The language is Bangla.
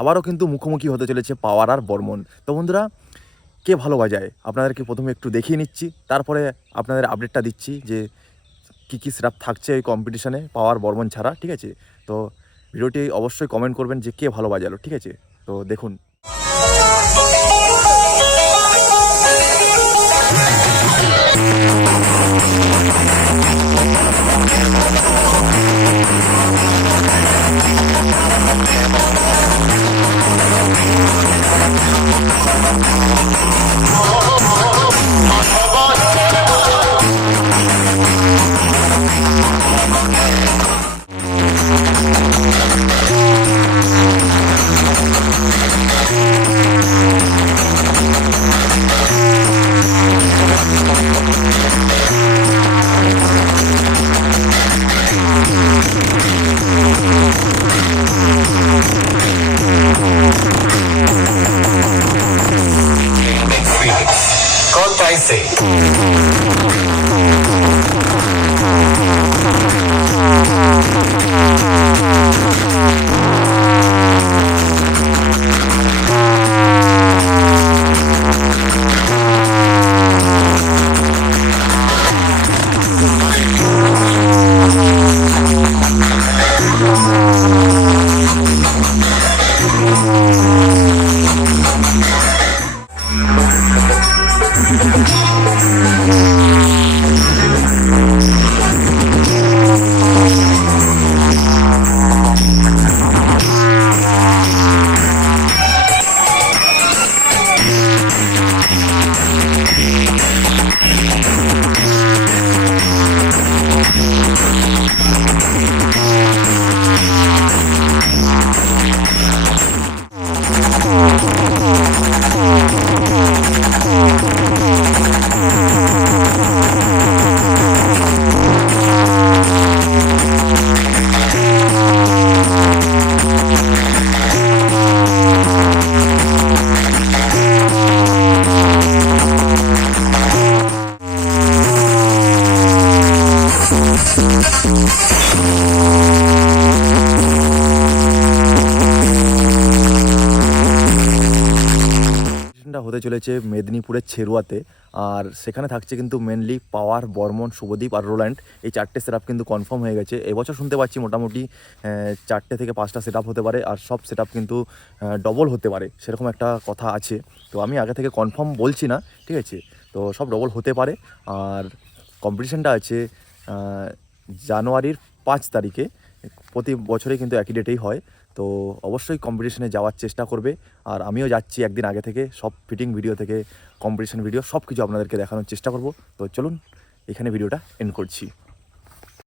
আবারও কিন্তু মুখোমুখি হতে চলেছে পাওয়ার আর বর্মন তো বন্ধুরা, কে ভালো বাজায়? আপনাদেরকে প্রথমে একটু দেখিয়ে নিচ্ছি, তারপরে আপনাদের আপডেটটা দিচ্ছি যে কী কী স্রাপ থাকছে এই কম্পিটিশানে পাওয়ার বর্মন ছাড়া, ঠিক আছে? তো ভিডিওটি অবশ্যই কমেন্ট করবেন যে কে ভালো বাজালো, ঠিক আছে? তো দেখুন Einstein. কম্পিটিশনটা হতে চলেছে মেদিনীপুরের ছেরুয়াতে। আর সেখানে থাকছে কিন্তু মেনলি পাওয়ার, বর্মন, শুভদীপ আর রোল্যান্ড। এই চারটে সেট কিন্তু কনফার্ম হয়ে গেছে। এবছর শুনতে পাচ্ছি মোটামুটি চারটে থেকে পাঁচটা সেট হতে পারে। আর সব সেট কিন্তু ডবল হতে পারে। সেরকম একটা কথা আছে। তো আমি আগে থেকে কনফার্ম বলছি না, ঠিক আছে? তো সব ডবল হতে পারে। আর কম্পিটিশনটা আছে জানুয়ারির পাঁচ তারিখে। প্রতি বছরে কিন্তু একই ডেটেই হয়। তো অবশ্যই কম্পিটিশনে যাওয়ার চেষ্টা করবে। আর আমিও যাচ্ছি একদিন আগে থেকে, সব ফিটিং ভিডিও থেকে কম্পিটিশন ভিডিও সব কিছু আপনাদেরকে দেখানোর চেষ্টা করব। তো চলুন, এখানে ভিডিওটা এন্ড করছি।